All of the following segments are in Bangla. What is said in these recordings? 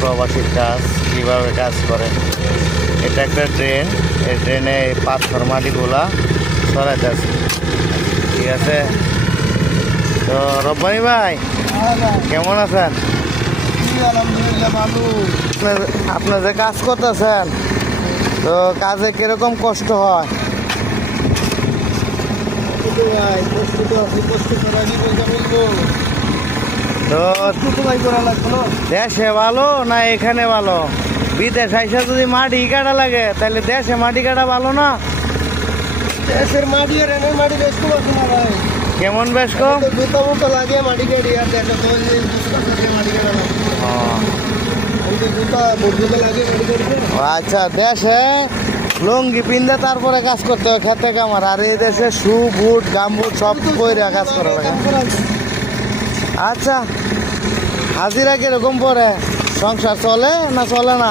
প্রবাসীর কাজ কিভাবে কাজ করে। এটা একটা ট্রেন, এই ট্রেনে পাথর মাটিগুলা সরাইতেছে। ঠিক আছে, তো রব্বানি ভাই কেমন আছেন? আপনার যে কাজ করতেছেন, তো কাজে কিরকম কষ্ট হয়? তো দেশে ভালো না এখানে ভালো? বিদেশ আইসা যদি মাটি কাটা লাগে তাহলে দেশে মাটি কাটা ভালো না? দেশের মাটি আর এনের মাটি বেশ কম আছে না ভাই। কেমন বেশ কম? জুতা মুতো লাগে মাটি কাটি আর দেশে তো মাটি কাটা না। জুতা লাগে মাটি কাটতে। আচ্ছা, দেশে লুঙ্গি পিন্দে তারপরে কাজ করতে হয় খেতে কামার, আর এই দেশে শু বুট গামবুট সব কইরা কাজ করা লাগে। আচ্ছা, হাজিরা কিরকম পড়ে? সংসার চলে না চলে না?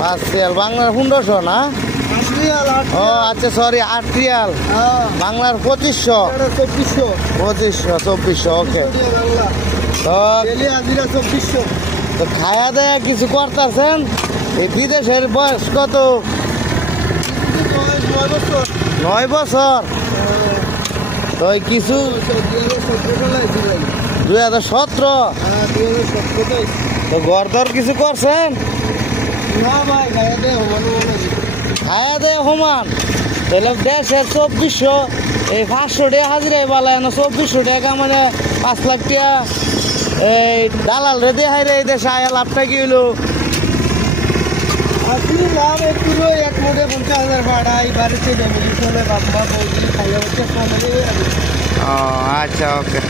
পাঁচ রিয়াল বাংলার 1500 না? ও আচ্ছা, সরি, 8 রিয়াল বাংলার 2500। 2400 ওকে। তো খায়া দেয়া কিছু করতেছেন? এই বিদেশের বয়স কত? 9 বছর। তো কিছু 2017। তো ঘর দর কিছু করছেন? খায়া দেয় সমান। তাহলে দেশের 2400, এই 500 টাকা হাজিরাই পালায় না। 2400 টাকা মানে 5 লাখ টাকা এই দালাল রে দেখাই রে। এই দেশে আয়া লাভটা কি হইলো? লাভ একটু এক মোটে 50,000 ভাড়া, এই বাড়িতে ফ্যামিলি চলে, বাবা বৌদি খাইয়া হচ্ছে। ও আচ্ছা, ওকে।